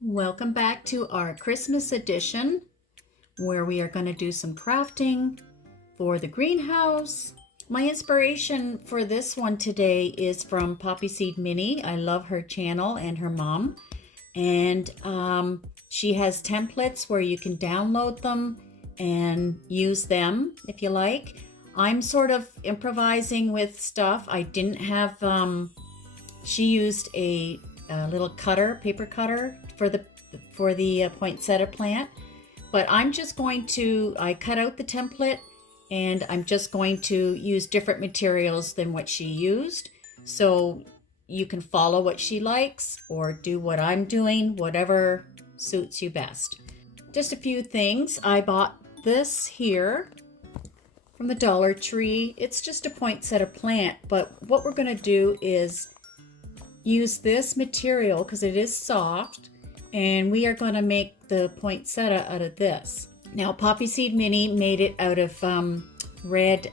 Welcome back to our Christmas edition, where we are going to do some crafting for the greenhouse. My inspiration for this one today is from Poppy Seed Mini. I love her channel and her mom. And she has templates where you can download them and use them if you like. I'm sort of improvising with stuff. I didn't have, she used a little cutter, paper cutter for the poinsettia plant. But I'm just going to, I cut out the template and I'm just going to use different materials than what she used. So you can follow what she likes or do what I'm doing, whatever suits you best. Just a few things. I bought this here from the Dollar Tree. It's just a poinsettia plant, but what we're going to do is use this material because it is soft, and we are going to make the poinsettia out of this. Now, Poppy Seed Mini made it out of red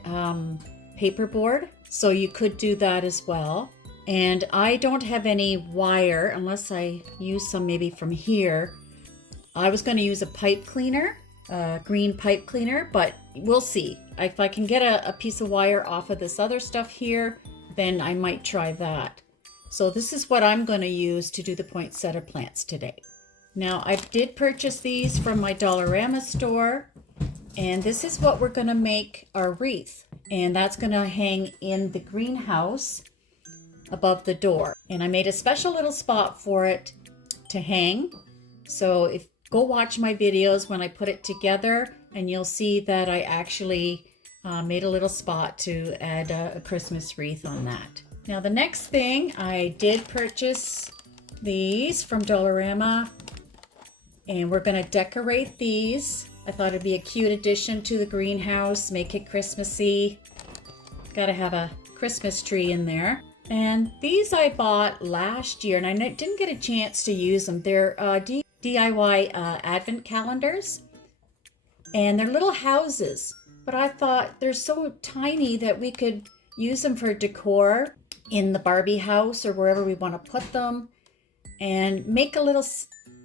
paperboard, so you could do that as well. And I don't have any wire unless I use some maybe from here. I was going to use a pipe cleaner, green pipe cleaner, but we'll see. If I can get a piece of wire off of this other stuff here, then I might try that. So this is what I'm going to use to do the poinsettia plants today. Now, I did purchase these from my Dollarama store, and this is what we're going to make our wreath. And that's going to hang in the greenhouse above the door. And I made a special little spot for it to hang. So go watch my videos when I put it together, and you'll see that I actually made a little spot to add a Christmas wreath on that. Now the next thing, I did purchase these from Dollarama, and we're going to decorate these. I thought it'd be a cute addition to the greenhouse, make it Christmassy. Got to have a Christmas tree in there. And these I bought last year, and I didn't get a chance to use them. They're DIY advent calendars, and they're little houses. But I thought they're so tiny that we could use them for decor in the Barbie house or wherever we want to put them, and make a little,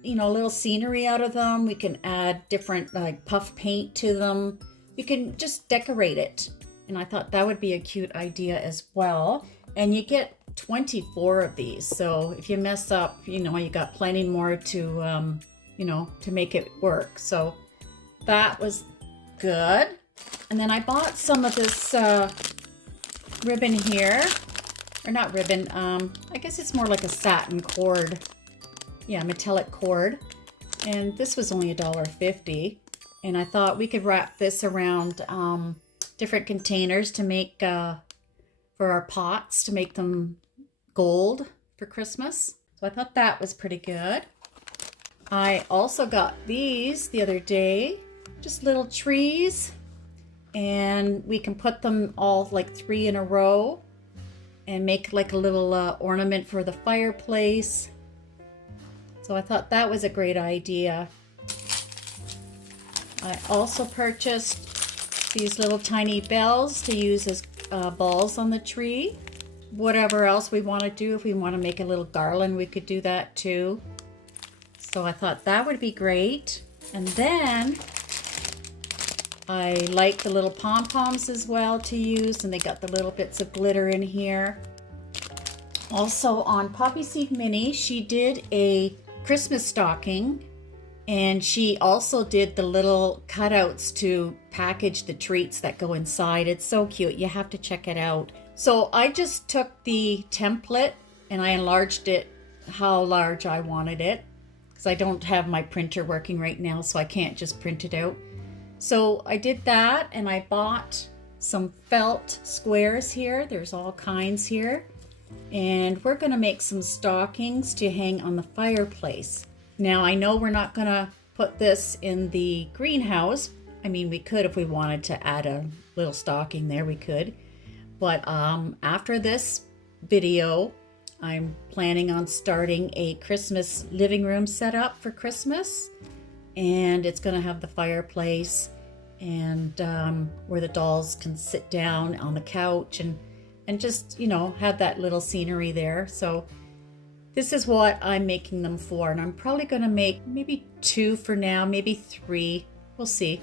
little scenery out of them. We can add different like puff paint to them. We can just decorate it. And I thought that would be a cute idea as well. And you get 24 of these. So if you mess up, you got plenty more to, to make it work. So that was good. And then I bought some of this ribbon here. Or not ribbon, I guess it's more like a satin cord. Yeah, metallic cord. And this was only $1.50. And I thought we could wrap this around different containers to make, for our pots, to make them gold for Christmas. So I thought that was pretty good. I also got these the other day, just little trees. And we can put them all like 3 in a row and make like a little ornament for the fireplace. So I thought that was a great idea. I also purchased these little tiny bells to use as balls on the tree. Whatever else we want to do, if we want to make a little garland, we could do that too. So I thought that would be great. And then I like the little pom-poms as well to use, and they got the little bits of glitter in here. Also on Poppy Seed Mini, she did a Christmas stocking, and she also did the little cutouts to package the treats that go inside. It's so cute. You have to check it out. So I just took the template and I enlarged it how large I wanted it, because I don't have my printer working right now, so I can't just print it out. So I did that, and I bought some felt squares here. There's all kinds here. And we're going to make some stockings to hang on the fireplace. Now, I know we're not going to put this in the greenhouse. I mean, we could if we wanted to add a little stocking there, we could. But after this video, I'm planning on starting a Christmas living room setup for Christmas. And it's going to have the fireplace and where the dolls can sit down on the couch and and just, you know, have that little scenery there. So this is what I'm making them for, and I'm probably going to make maybe 2 for now, maybe 3. We'll see.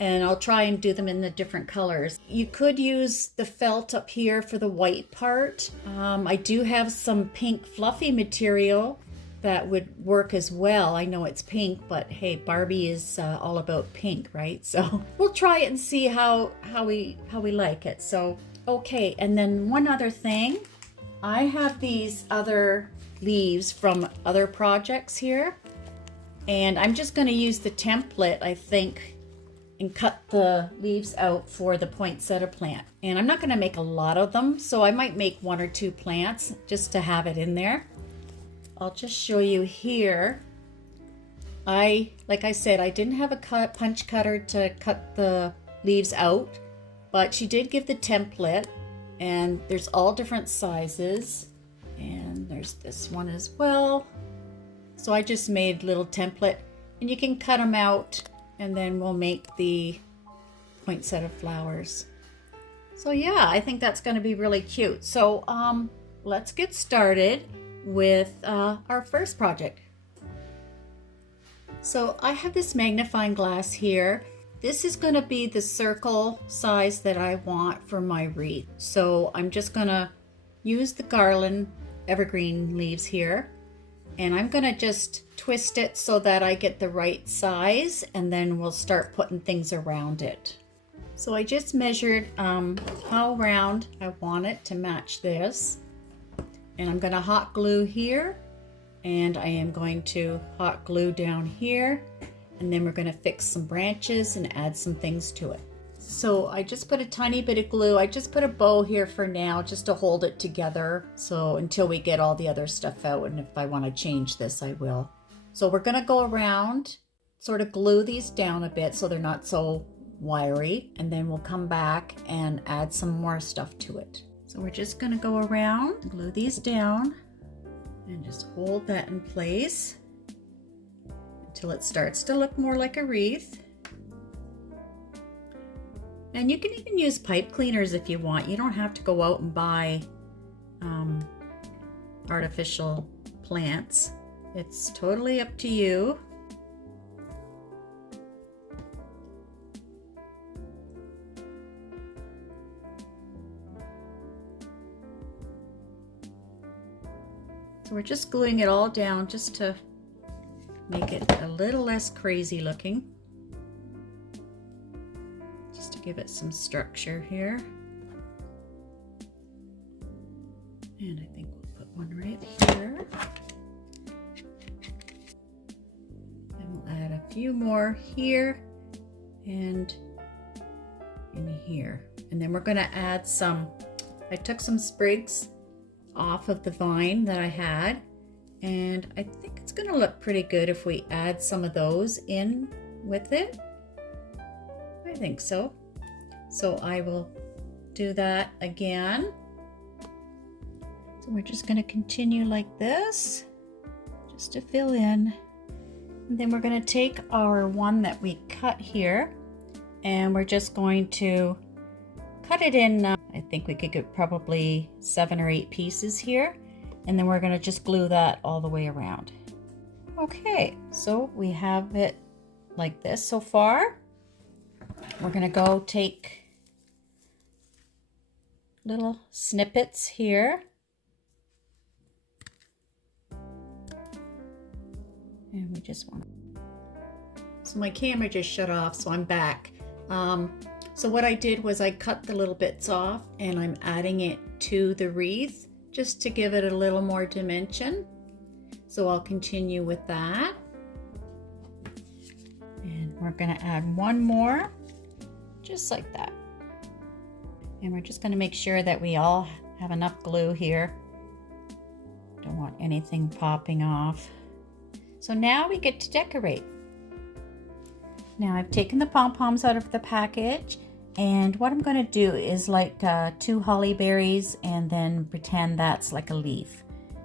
And I'll try and do them in the different colors. You could use the felt up here for the white part. I do have some pink fluffy material that would work as well. I know it's pink, but hey, Barbie is all about pink, right? So we'll try it and see how we like it. So okay, and then one other thing, I have these other leaves from other projects here, and I'm just going to use the template, I think, and cut the leaves out for the poinsettia plant. And I'm not going to make a lot of them, so I might make 1 or 2 plants just to have it in there. I'll just show you here. Like I said, I didn't have a punch cutter to cut the leaves out, but she did give the template, and there's all different sizes, and there's this one as well. So I just made a little template, and you can cut them out, and then we'll make the poinsettia flowers. So yeah, I think that's going to be really cute. So let's get started with our first project. So I have this magnifying glass here. This is going to be the circle size that I want for my wreath. So I'm just going to use the garland evergreen leaves here, and I'm going to just twist it so that I get the right size, and then we'll start putting things around it. So I just measured how round I want it to match this, and I'm going to hot glue here, and I am going to hot glue down here, and then we're going to fix some branches and add some things to it. So I just put a tiny bit of glue. I just put a bow here for now just to hold it together, so until we get all the other stuff out, and if I want to change this, I will. So we're going to go around, sort of glue these down a bit so they're not so wiry, and then we'll come back and add some more stuff to it. So we're just going to go around, glue these down, and just hold that in place until it starts to look more like a wreath. And you can even use pipe cleaners if you want. You don't have to go out and buy artificial plants. It's totally up to you. So we're just gluing it all down just to make it a little less crazy looking. Just to give it some structure here. And I think we'll put one right here. Add a few more here and in here, and then we're going to add some. I took some sprigs off of the vine that I had, and I think it's going to look pretty good if we add some of those in with it. I think so. So I will do that again. So we're just going to continue like this just to fill in. And then we're going to take our one that we cut here, and we're just going to cut it in, I think we could get probably 7 or 8 pieces here, and then we're going to just glue that all the way around. Okay, so we have it like this so far. We're going to go take little snippets here. And we just want. So my camera just shut off, so I'm back. So what I did was I cut the little bits off, and I'm adding it to the wreath just to give it a little more dimension. So I'll continue with that. And we're going to add one more, just like that. And we're just going to make sure that we all have enough glue here. Don't want anything popping off. So now we get to decorate. Now I've taken the pom-poms out of the package, and what I'm going to do is like 2 holly berries, and then pretend that's like a leaf.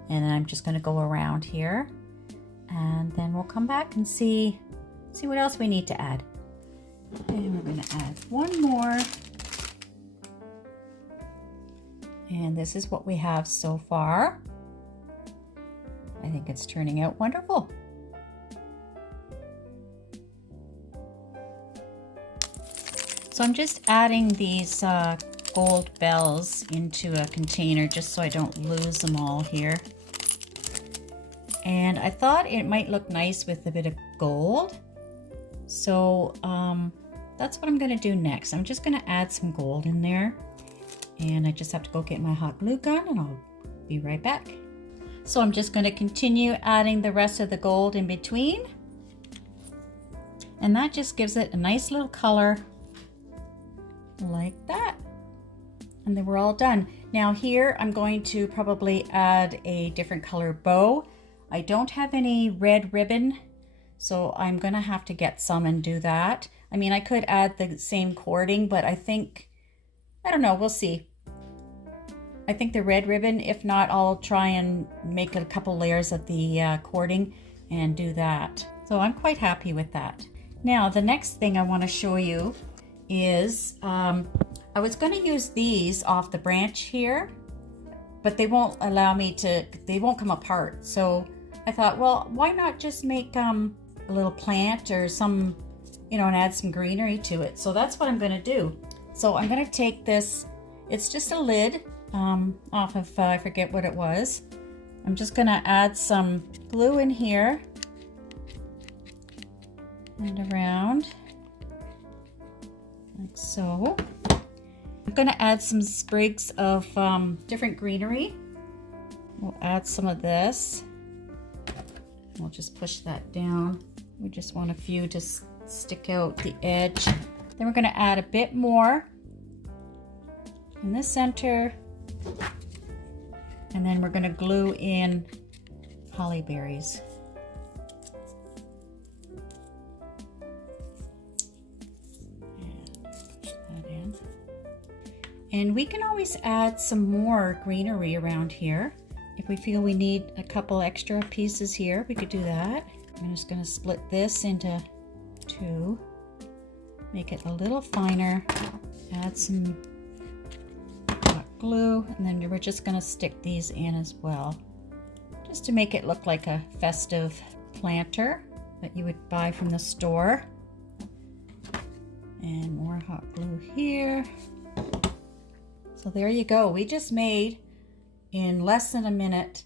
And then I'm just going to go around here, and then we'll come back and see what else we need to add. And we're going to add one more. And this is what we have so far. I think it's turning out wonderful. So I'm just adding these gold bells into a container just so I don't lose them all here. And I thought it might look nice with a bit of gold. So that's what I'm going to do next. I'm just going to add some gold in there. And I just have to go get my hot glue gun and I'll be right back. So I'm just going to continue adding the rest of the gold in between. And that just gives it a nice little color like that. And then we're all done. Now here I'm going to probably add a different color bow. I don't have any red ribbon, so I'm going to have to get some and do that. I mean, I could add the same cording, but I don't know, we'll see. I think the red ribbon, if not, I'll try and make a couple layers of the cording and do that. So I'm quite happy with that. Now, the next thing I want to show you is, I was going to use these off the branch here, but they won't allow me to, they won't come apart. So I thought, well, why not just make a little plant or some, you know, and add some greenery to it. So that's what I'm going to do. So I'm going to take this, it's just a lid off of, I forget what it was. I'm just going to add some glue in here and around like so. I'm going to add some sprigs of different greenery. We'll add some of this. We'll just push that down. We just want a few to stick out the edge. Then we're going to add a bit more in the center. And then we're going to glue in holly berries. And push that in. And we can always add some more greenery around here. If we feel we need a couple extra pieces here, we could do that. I'm just going to split this into two, make it a little finer, add some hot glue, and then we're just going to stick these in as well, just to make it look like a festive planter that you would buy from the store. And more hot glue here. So there you go. We just made, in less than a minute,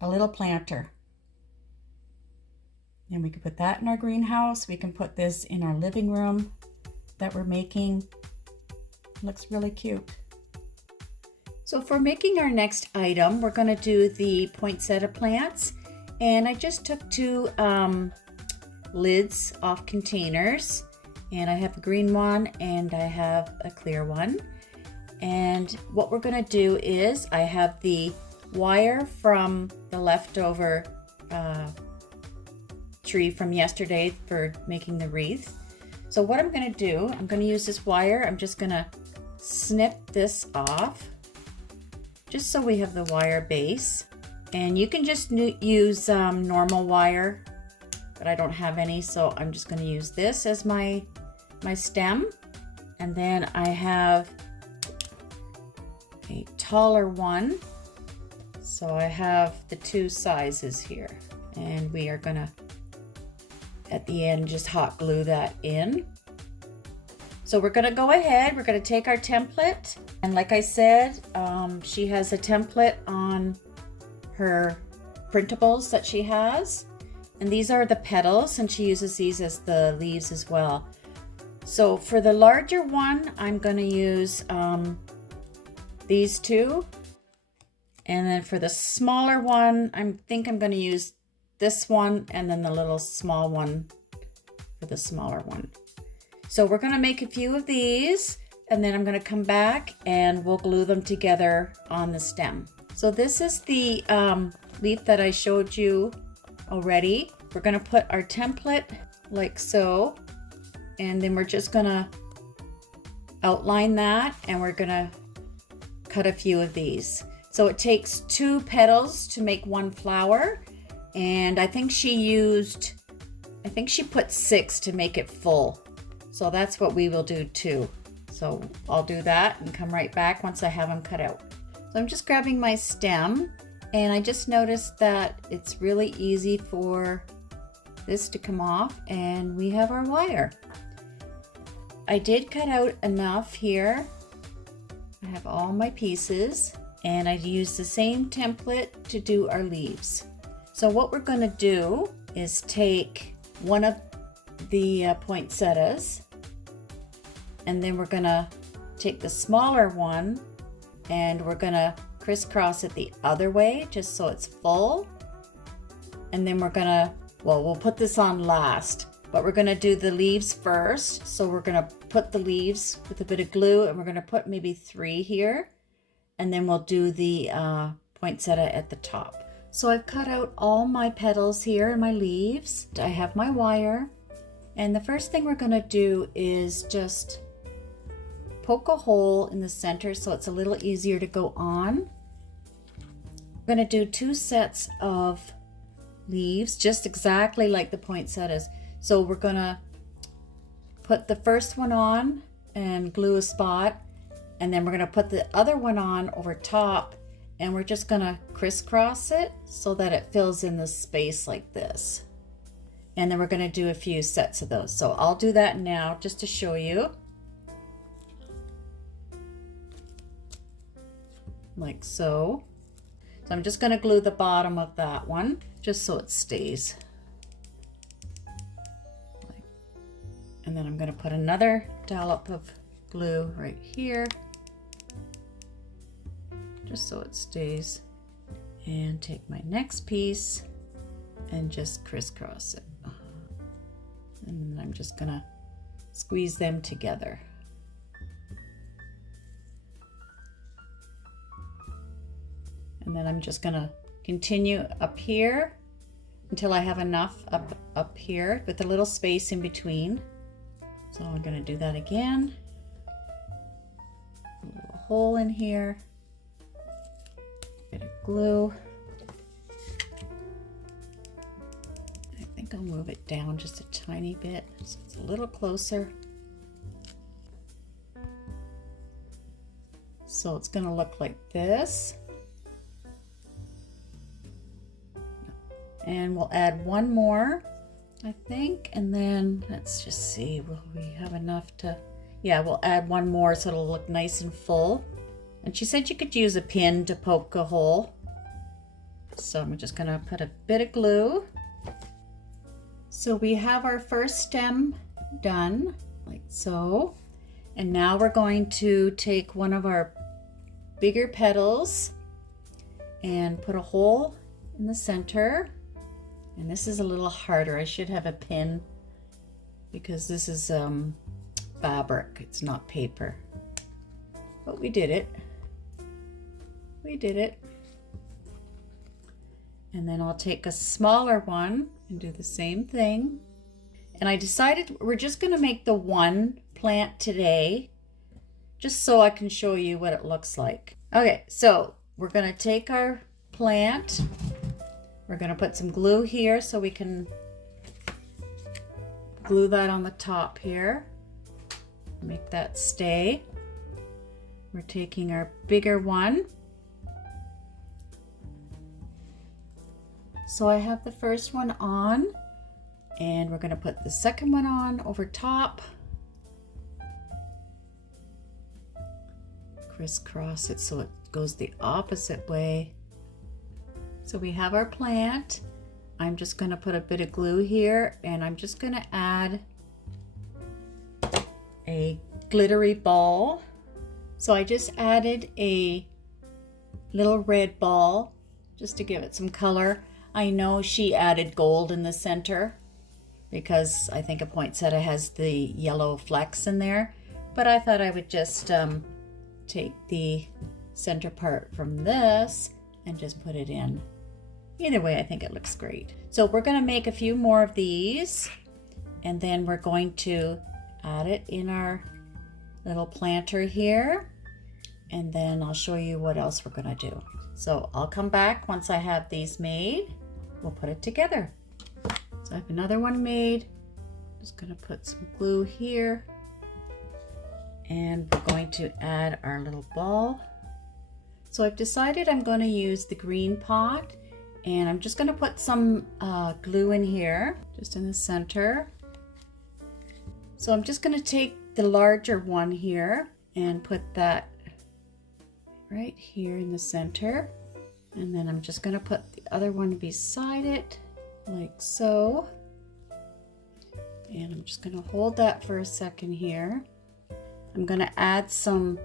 a little planter. And we can put that in our greenhouse. We can put this in our living room that we're making. Looks really cute. So for making our next item, we're going to do the poinsettia plants. And I just took two lids off containers. And I have a green one and I have a clear one. And what we're going to do is, I have the wire from the leftover tree from yesterday for making the wreath. So what I'm going to do, I'm going to use this wire. I'm just going to snip this off just so we have the wire base. And you can just use normal wire, but I don't have any, so I'm just going to use this as my stem. And then I have a taller one, so I have the two sizes here, and we are gonna at the end just hot glue that in. So we're gonna go ahead, we're gonna take our template, and like I said, she has a template on her printables that she has, and these are the petals, and she uses these as the leaves as well. So for the larger one, I'm gonna use these two, and then for the smaller one, I think I'm going to use this one and then the little small one for the smaller one. So we're going to make a few of these, and then I'm going to come back and we'll glue them together on the stem. So this is the leaf that I showed you already. We're going to put our template like so, and then we're just going to outline that, and we're going to cut a few of these. So it takes 2 petals to make 1 flower, and I think she put 6 to make it full. So that's what we will do too. So I'll do that and come right back once I have them cut out. So I'm just grabbing my stem, and I just noticed that it's really easy for this to come off, and we have our wire. I did cut out enough here. I have all my pieces, and I used the same template to do our leaves. So what we're going to do is take one of the poinsettias, and then we're going to take the smaller one and we're going to crisscross it the other way just so it's full. And then we're going to, well, we'll put this on last, but we're going to do the leaves first. So we're going to put the leaves with a bit of glue, and we're going to put maybe 3 here, and then we'll do the poinsettia at the top. So I've cut out all my petals here and my leaves. I have my wire, and the first thing we're going to do is just poke a hole in the center so it's a little easier to go on. We're going to do 2 sets of leaves, just exactly like the poinsettias. So we're going to put the first one on and glue a spot, and then we're going to put the other one on over top, and we're just going to crisscross it so that it fills in the space like this. And then we're going to do a few sets of those. So I'll do that now just to show you. Like so. So I'm just going to glue the bottom of that one just so it stays. And then I'm going to put another dollop of glue right here just so it stays, and take my next piece and just crisscross it, and I'm just gonna squeeze them together. And then I'm just gonna continue up here until I have enough up here with a little space in between. So I'm gonna do that again. A little hole in here. Bit of glue. I think I'll move it down just a tiny bit so it's a little closer. So it's going to look like this. And we'll add one more, I think, and then let's just see, will we have enough to, yeah, we'll add one more so it'll look nice and full. And she said you could use a pin to poke a hole. So I'm just gonna put a bit of glue. So we have our first stem done, like so. And now we're going to take one of our bigger petals and put a hole in the center. And this is a little harder. I should have a pin because this is fabric, it's not paper. But we did it. We did it. And then I'll take a smaller one and do the same thing. And I decided we're just going to make the one plant today, just so I can show you what it looks like. Okay, so we're going to take our plant. We're going to put some glue here so we can glue that on the top here. Make that stay. We're taking our bigger one. So I have the first one on, and we're going to put the second one on over top. Crisscross it so it goes the opposite way. So we have our plant. I'm just going to put a bit of glue here, and I'm just going to add a glittery ball. So I just added a little red ball just to give it some color. I know she added gold in the center because I think a poinsettia has the yellow flecks in there, but I thought I would just take the center part from this and just put it in. Either way, I think it looks great. So we're going to make a few more of these, and then we're going to add it in our little planter here, and then I'll show you what else we're going to do. So I'll come back once I have these made. We'll put it together. So I have another one made. Just going to put some glue here, and we're going to add our little ball. So I've decided I'm going to use the green pot, and I'm just going to put some glue in here, just in the center. So I'm just going to take the larger one here and put that right here in the center. And then I'm just going to put the other one beside it, like so. And I'm just going to hold that for a second here. I'm going to add some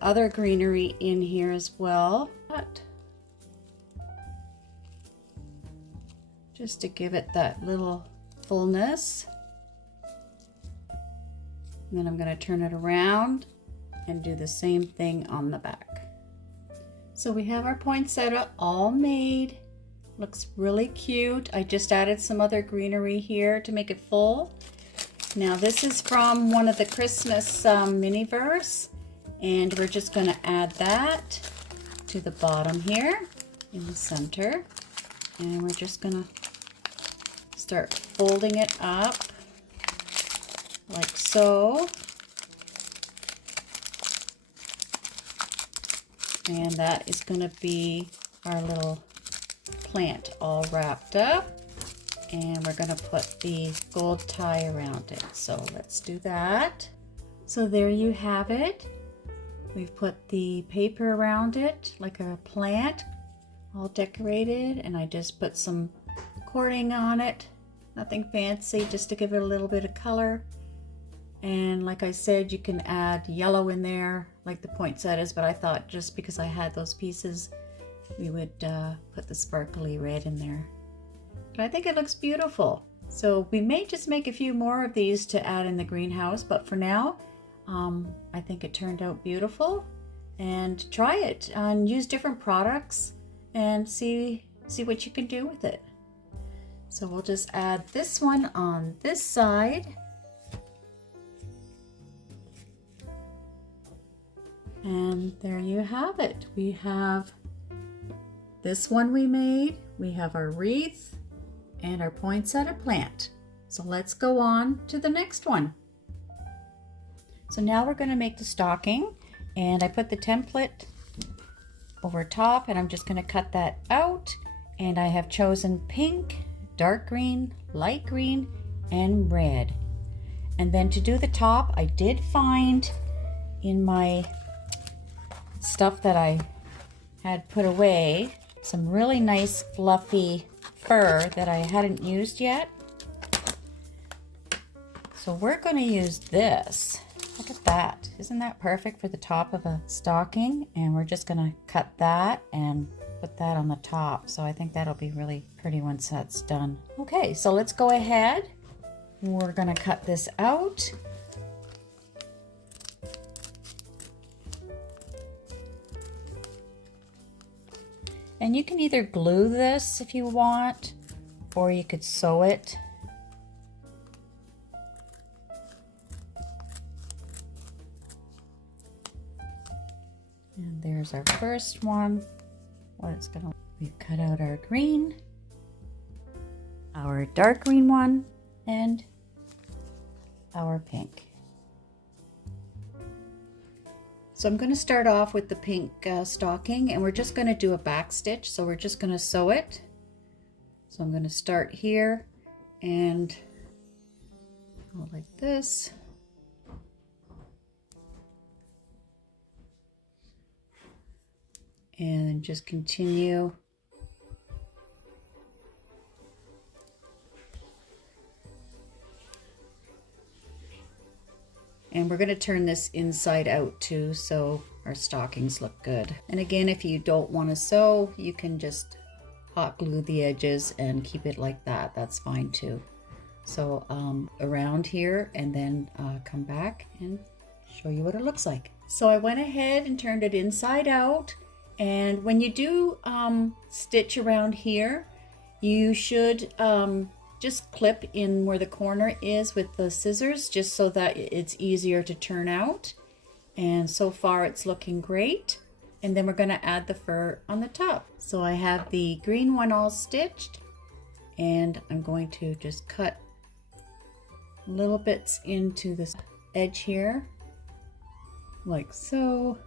other greenery in here as well, just to give it that little fullness. And then I'm going to turn it around and do the same thing on the back. So we have our poinsettia all made. Looks really cute. I just added some other greenery here to make it full. Now this is from one of the Christmas mini-verse, and we're just going to add that to the bottom here in the center. And we're just going to start folding it up like so. And that is going to be our little plant all wrapped up. And we're going to put the gold tie around it. So let's do that. So there you have it. We've put the paper around it like a plant, all decorated, and I just put some cording on it. Nothing fancy, just to give it a little bit of color. And like I said, you can add yellow in there like the poinsettias, but I thought just because I had those pieces, we would put the sparkly red in there. But I think it looks beautiful. So we may just make a few more of these to add in the greenhouse, but for now, I think it turned out beautiful. And try it and use different products and see what you can do with it. So we'll just add this one on this side. And there you have it. We have this one we made. We have our wreath and our poinsettia plant. So let's go on to the next one. So now we're going to make the stocking, and I put the template over top, and I'm just going to cut that out. And I have chosen pink, dark green, light green, and red. And then to do the top, I did find in my stuff that I had put away some really nice fluffy fur that I hadn't used yet. So we're going to use this. Look at that. Isn't that perfect for the top of a stocking? And we're just going to cut that and put that on the top. So I think that'll be really pretty once that's done. Okay, so let's go ahead. We're going to cut this out. And you can either glue this if you want, or you could sew it. And there's our first one. We've cut out our green, our dark green one, and our pink. So I'm going to start off with the pink stocking, and we're just going to do a back stitch. So we're just going to sew it. So I'm going to start here and go like this. And then just continue. And we're going to turn this inside out too, so our stockings look good. And again, if you don't want to sew, you can just hot glue the edges and keep it like that. That's fine too. So around here, and then come back and show you what it looks like. So I went ahead and turned it inside out. And when you do stitch around here, you should just clip in where the corner is with the scissors, just so that it's easier to turn out. And so far it's looking great. And then we're going to add the fur on the top. So I have the green one all stitched, and I'm going to just cut little bits into this edge here, like so.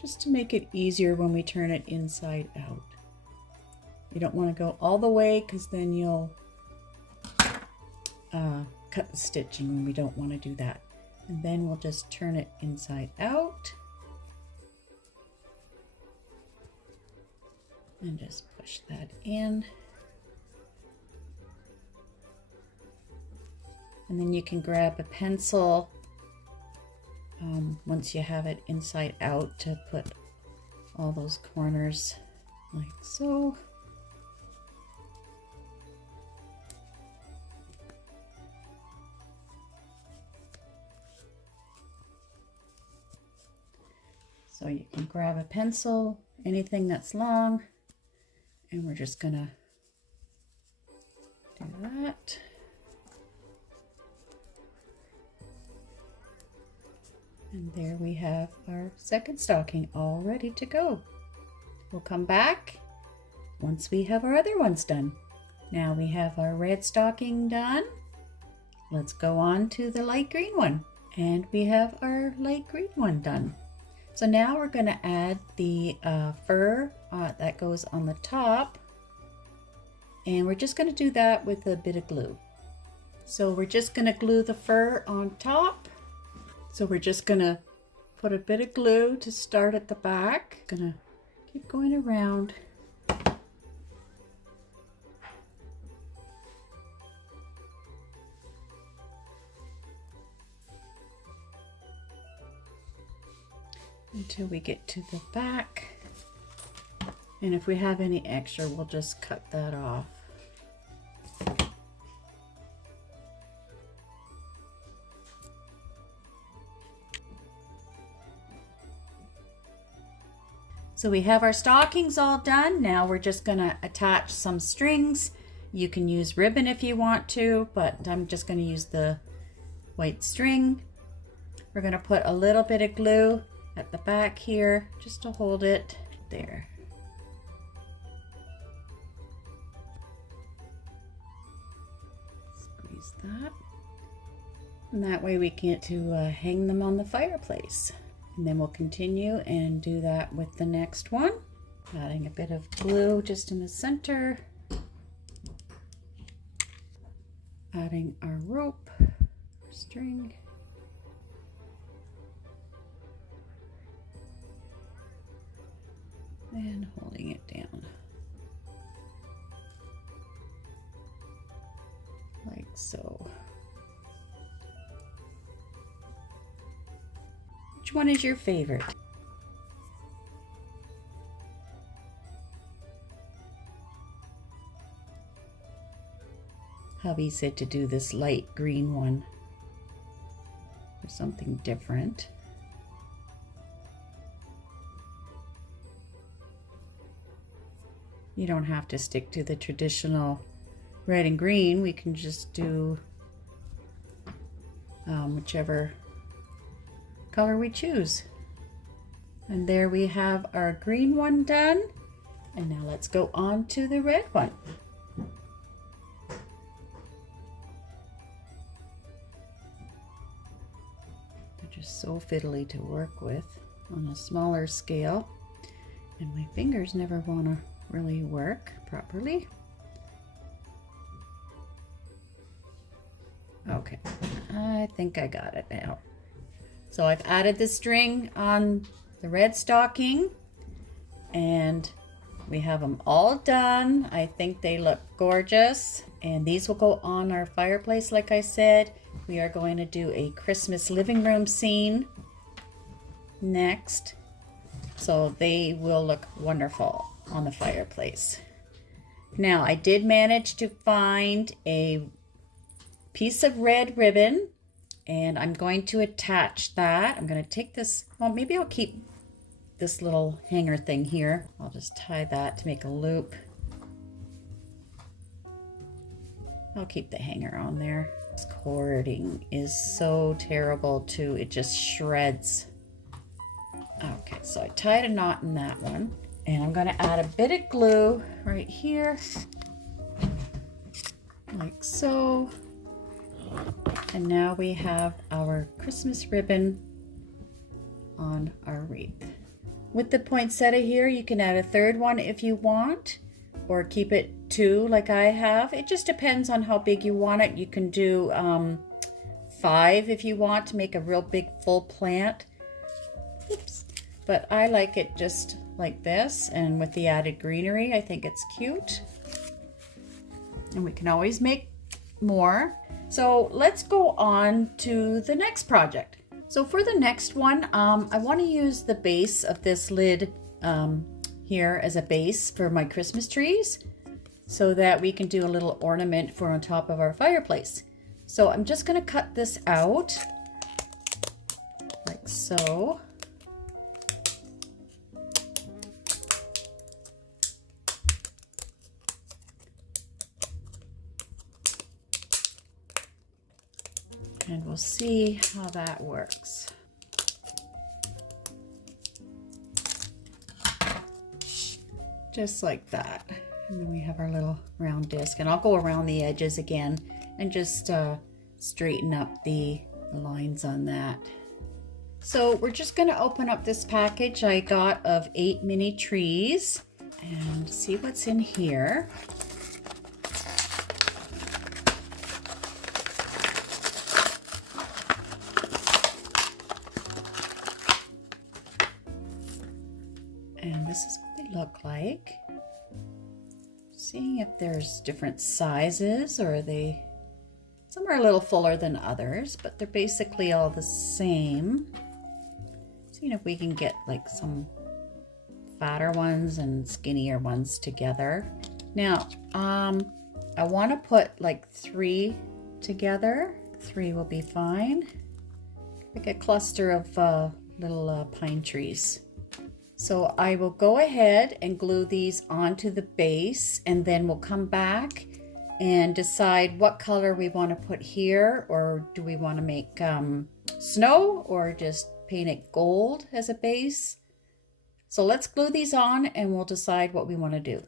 just to make it easier when we turn it inside out. You don't want to go all the way because then you'll cut the stitching, and we don't want to do that. And then we'll just turn it inside out and just push that in. And then you can grab a pencil once you have it inside out to put all those corners like so. So you can grab a pencil, anything that's long, and we're just gonna do that. And there we have our second stocking all ready to go. We'll come back once we have our other ones done. Now we have our red stocking done. Let's go on to the light green one. And we have our light green one done. So now we're going to add the fur that goes on the top. And we're just going to do that with a bit of glue. So we're just going to glue the fur on top. So we're just going to put a bit of glue to start at the back. Going to keep going around. Until we get to the back. And if we have any extra, we'll just cut that off. So we have our stockings all done. Now we're just going to attach some strings. You can use ribbon if you want to, but I'm just going to use the white string. We're going to put a little bit of glue at the back here just to hold it there. Squeeze that. And that way we get to hang them on the fireplace. And then we'll continue and do that with the next one. Adding a bit of glue just in the center. Adding our rope, our string. And holding it down. Like so. Which one is your favorite? Hubby said to do this light green one or something different. You don't have to stick to the traditional red and green. We can just do whichever color we choose. And there we have our green one done. And now let's go on to the red one. They're just so fiddly to work with on a smaller scale. And my fingers never want to really work properly. Okay, I think I got it now. So I've added the string on the red stocking and we have them all done. I think they look gorgeous. And these will go on our fireplace like I said. We are going to do a Christmas living room scene next. So they will look wonderful on the fireplace. Now I did manage to find a piece of red ribbon and I'm going to attach that. I'm going to take this, well maybe I'll keep this little hanger thing here. I'll just tie that to make a loop. I'll keep the hanger on there. This cording is so terrible too, it just shreds. Okay, so I tied a knot in that one and I'm going to add a bit of glue right here like so. And now we have our Christmas ribbon on our wreath. With the poinsettia here, you can add a third one if you want, or keep it 2 like I have. It just depends on how big you want it. You can do 5 if you want to make a real big full plant. Oops. But I like it just like this, and with the added greenery, I think it's cute. And we can always make more. So let's go on to the next project. So for the next one, I want to use the base of this lid here as a base for my Christmas trees, so that we can do a little ornament for on top of our fireplace. So I'm just going to cut this out like so. And we'll see how that works. Just like that. And then we have our little round disc. And I'll go around the edges again and just straighten up the lines on that. So we're just going to open up this package I got of 8 mini trees and see what's in here. And this is what they look like. Seeing if there's different sizes, or some are a little fuller than others, but they're basically all the same. Seeing if we can get like some fatter ones and skinnier ones together. Now, I want to put like 3 together. 3 will be fine. Like a cluster of little pine trees. So I will go ahead and glue these onto the base, and then we'll come back and decide what color we want to put here, or do we want to make snow, or just paint it gold as a base. So let's glue these on and we'll decide what we want to do.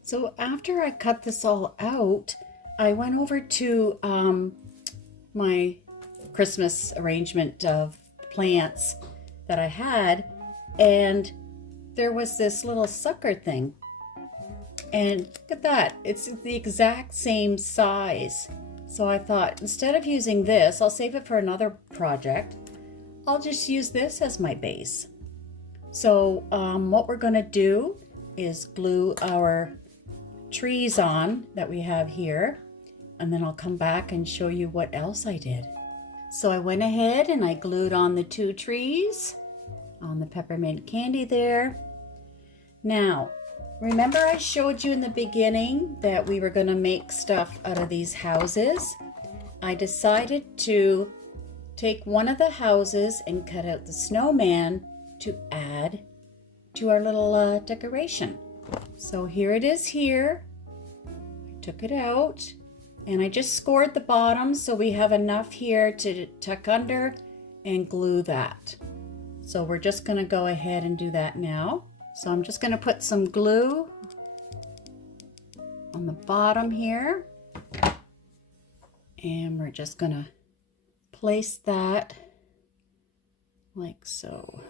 So after I cut this all out, I went over to my Christmas arrangement of plants that I had, and there was this little sucker thing, and look at that, it's the exact same size. So I thought, instead of using this, I'll save it for another project. I'll just use this as my base. So what we're going to do is glue our trees on that we have here, and then I'll come back and show you what else I did. So I went ahead and I glued on the 2 trees on the peppermint candy there. Now, remember I showed you in the beginning that we were going to make stuff out of these houses? I decided to take one of the houses and cut out the snowman to add to our little decoration. So here it is here. I took it out. And I just scored the bottom so we have enough here to tuck under and glue that. So we're just going to go ahead and do that now. So I'm just going to put some glue on the bottom here. And we're just going to place that like so.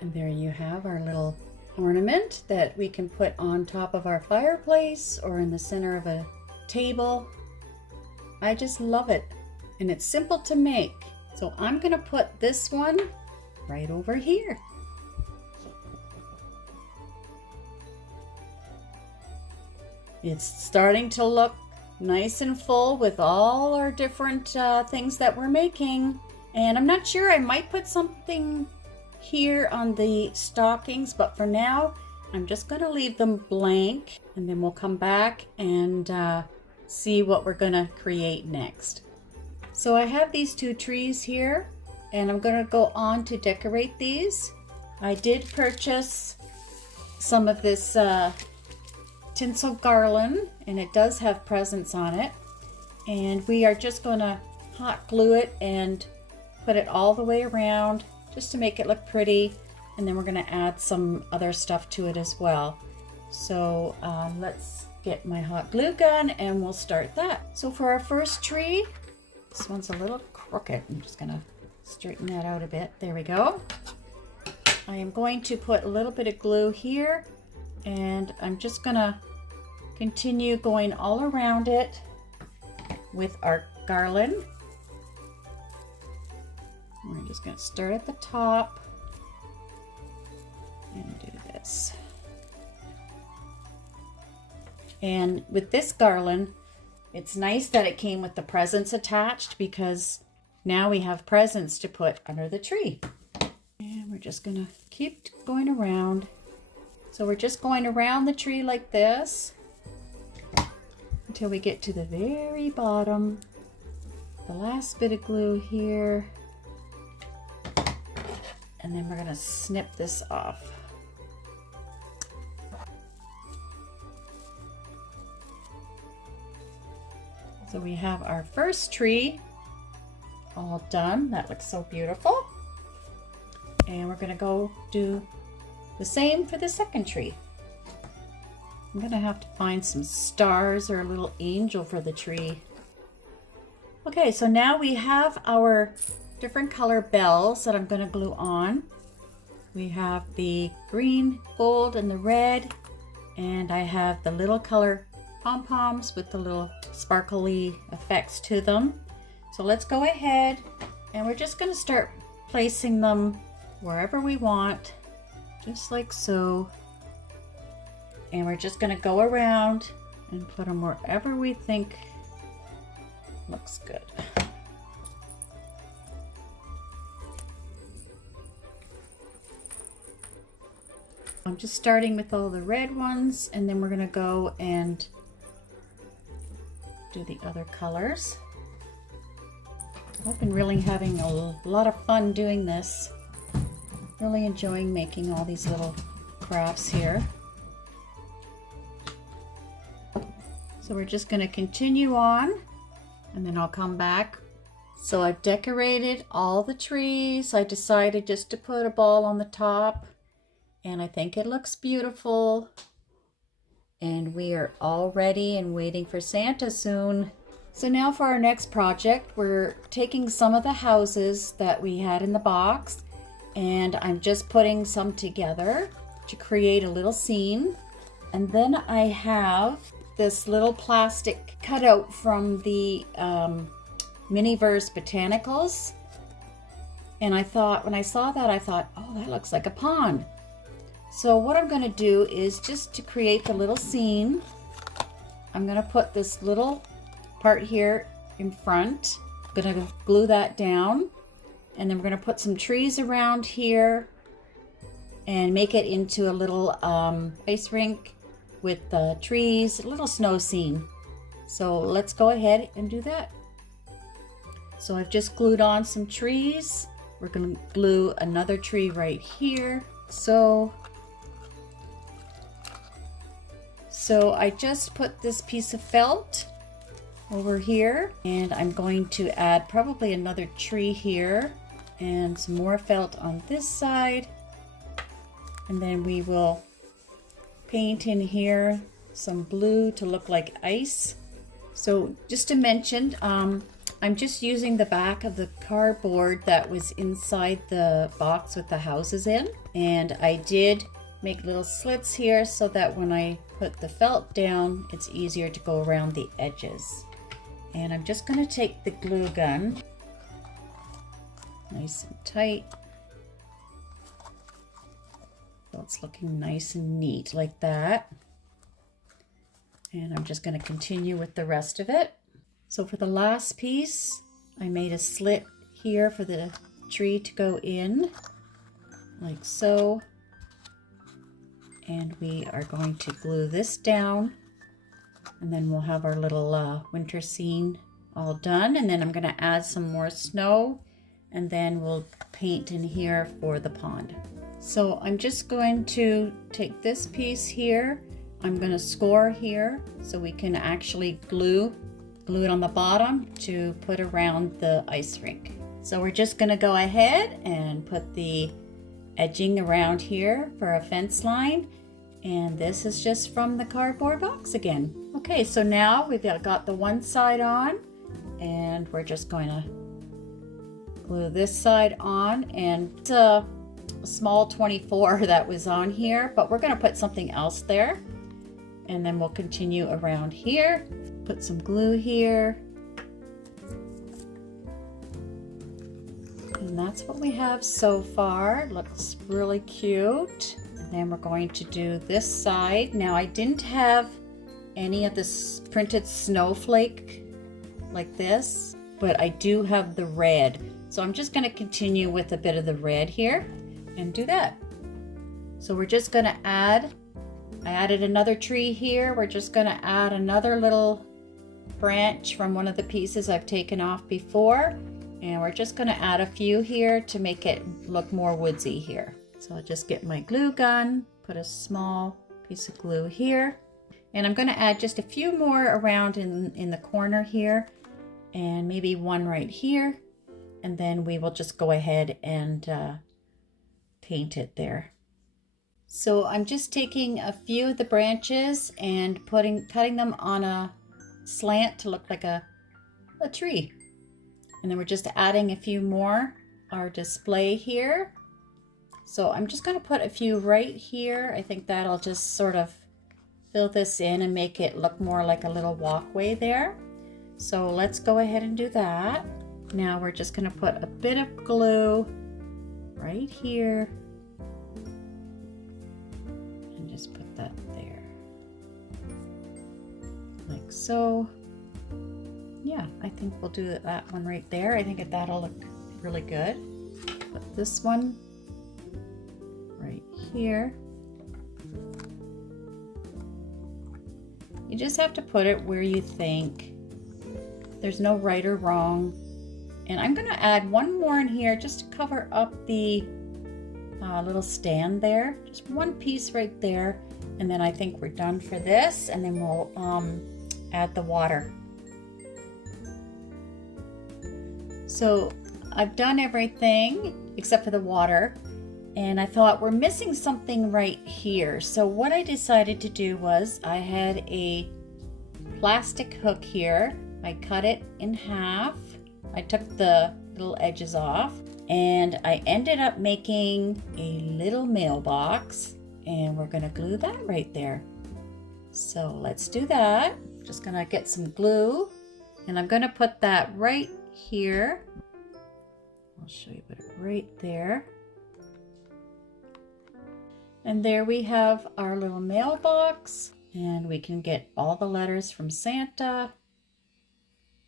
And there you have our little ornament that we can put on top of our fireplace or in the center of a table. I just love it, and it's simple to make. So I'm going to put this one right over here. It's starting to look nice and full with all our different things that we're making, and I'm not sure, I might put something here on the stockings, but for now I'm just going to leave them blank, and then we'll come back and see what we're going to create next. So I have these 2 trees here, and I'm going to go on to decorate these. I did purchase some of this tinsel garland, and it does have presents on it, and we are just going to hot glue it and put it all the way around just to make it look pretty, and then we're going to add some other stuff to it as well. So let's get my hot glue gun and we'll start that. So for our first tree, this one's a little crooked. I'm just going to Straighten that out a bit. There we go. I am going to put a little bit of glue here, and I'm just gonna continue going all around it with our garland. We're just gonna start at the top and do this. And with this garland, it's nice that it came with the presents attached, because now we have presents to put under the tree. And we're just gonna keep going around. So we're just going around the tree like this until we get to the very bottom. The last bit of glue here. And then we're gonna snip this off. So we have our first tree all done. That looks so beautiful. And we're gonna go do the same for the second tree. I'm gonna have to find some stars or a little angel for the tree. Okay, so now we have our different color bells that I'm gonna glue on. We have the green, gold, and the red. And I have the little color pom-poms with the little sparkly effects to them. So let's go ahead and we're just gonna start placing them wherever we want, just like so. And we're just gonna go around and put them wherever we think looks good. I'm just starting with all the red ones, and then we're gonna go and do the other colors. I've been really having a lot of fun doing this. Really enjoying making all these little crafts here. So we're just going to continue on, and then I'll come back. So I've decorated all the trees. I decided just to put a ball on the top, and I think it looks beautiful. And we are all ready and waiting for Santa soon. So now for our next project, we're taking some of the houses that we had in the box, and I'm just putting some together to create a little scene. And then I have this little plastic cutout from the Miniverse Botanicals. And I thought, when I saw that, I thought, oh, that looks like a pond. So what I'm going to do is, just to create the little scene, I'm going to put this little part here in front. I'm going to glue that down, and then we're going to put some trees around here and make it into a little ice rink with trees, a little snow scene. So let's go ahead and do that. So I've just glued on some trees. We're going to glue another tree right here. So I just put this piece of felt over here, and I'm going to add probably another tree here and some more felt on this side. And then we will paint in here some blue to look like ice. So just to mention, I'm just using the back of the cardboard that was inside the box with the houses in. And I did make little slits here so that when I put the felt down, it's easier to go around the edges. And I'm just going to take the glue gun, nice and tight. So it's looking nice and neat like that. And I'm just going to continue with the rest of it. So for the last piece, I made a slit here for the tree to go in, like so. And we are going to glue this down, and then we'll have our little winter scene all done. And then I'm going to add some more snow, and then we'll paint in here for the pond. So I'm just going to take this piece here. I'm going to score here so we can actually glue it on the bottom to put around the ice rink. So we're just going to go ahead and put the edging around here for a fence line, and this is just from the cardboard box again. Okay, so now we've got the one side on, and we're just going to glue this side on, and it's a small 24 that was on here, but we're going to put something else there, and then we'll continue around here. Put some glue here, and that's what we have so far. Looks really cute. And then we're going to do this side. Now I didn't have any of this printed snowflake like this, but I do have the red, so I'm just going to continue with a bit of the red here and do that. So we're just going to add, I added another tree here. We're just going to add another little branch from one of the pieces I've taken off before, and we're just going to add a few here to make it look more woodsy here. So I'll just get my glue gun, put a small piece of glue here, and I'm going to add just a few more around in the corner here, and maybe one right here, and then we will just go ahead and paint it there. So I'm just taking a few of the branches and cutting them on a slant to look like a tree. And then we're just adding a few more, our display here. So I'm just going to put a few right here. I think that'll just sort of fill this in and make it look more like a little walkway there. So let's go ahead and do that. Now we're just going to put a bit of glue right here and just put that there like so. Yeah, I think we'll do that one right there. I think that'll look really good. Put this one right here. You just have to put it where you think. There's no right or wrong. And I'm going to add one more in here just to cover up the little stand there. Just one piece right there. And then I think we're done for this. And then we'll add the water. So I've done everything except for the water. And I thought we're missing something right here. So what I decided to do was I had a plastic hook here. I cut it in half. I took the little edges off, and I ended up making a little mailbox, and we're gonna glue that right there. So let's do that. Just gonna get some glue, and I'm gonna put that right here. I'll show you, put it right there. And there we have our little mailbox, and we can get all the letters from Santa.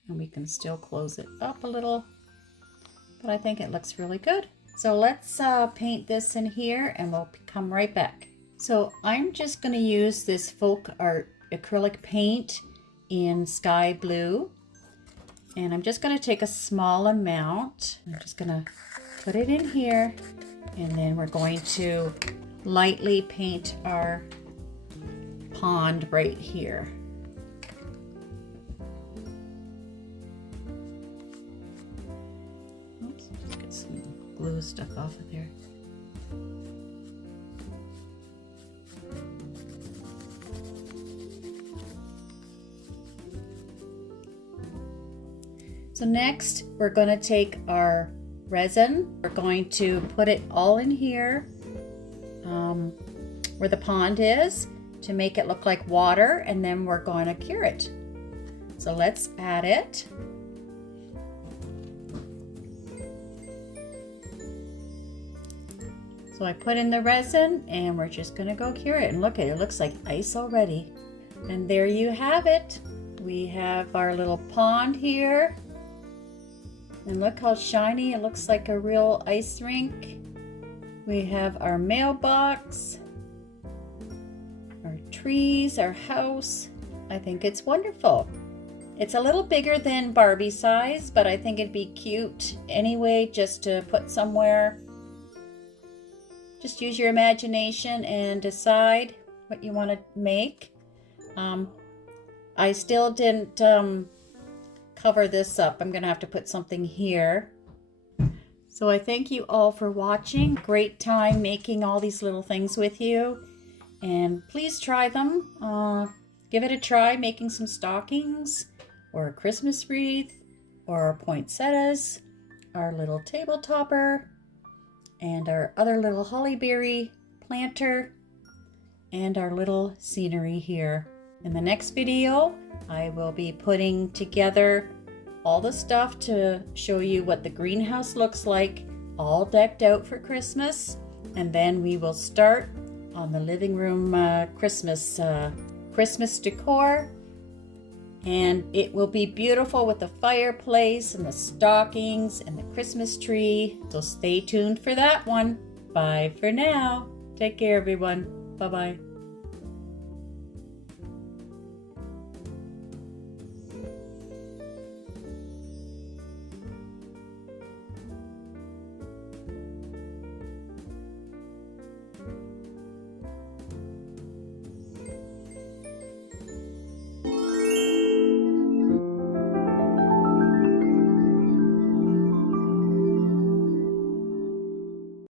And we can still close it up a little, but I think it looks really good. So let's paint this in here, and we'll come right back. So I'm just going to use this folk art acrylic paint in sky blue, and I'm just going to take a small amount. I'm just going to put it in here, and then we're going to lightly paint our pond right here. Glue stuff off of there. So next we're going to take our resin. We're going to put it all in here where the pond is to make it look like water, and then we're going to cure it. So let's add it. So I put in the resin, and we're just gonna go cure it. And look at it, it looks like ice already. And there you have it. We have our little pond here. And look how shiny, it looks like a real ice rink. We have our mailbox, our trees, our house. I think it's wonderful. It's a little bigger than Barbie size, but I think it'd be cute anyway, just to put somewhere. Just use your imagination and decide what you want to make. I still didn't cover this up. I'm going to have to put something here. So I thank you all for watching. Great time making all these little things with you. And please try them. Give it a try making some stockings or a Christmas wreath or poinsettias. our little table topper and our other little hollyberry planter and our little scenery here. In the next video, I will be putting together all the stuff to show you what the greenhouse looks like, all decked out for Christmas. And then we will start on the living room Christmas decor. And it will be beautiful with the fireplace and the stockings and the Christmas tree. So stay tuned for that one. Bye for now. Take care, everyone. Bye-bye.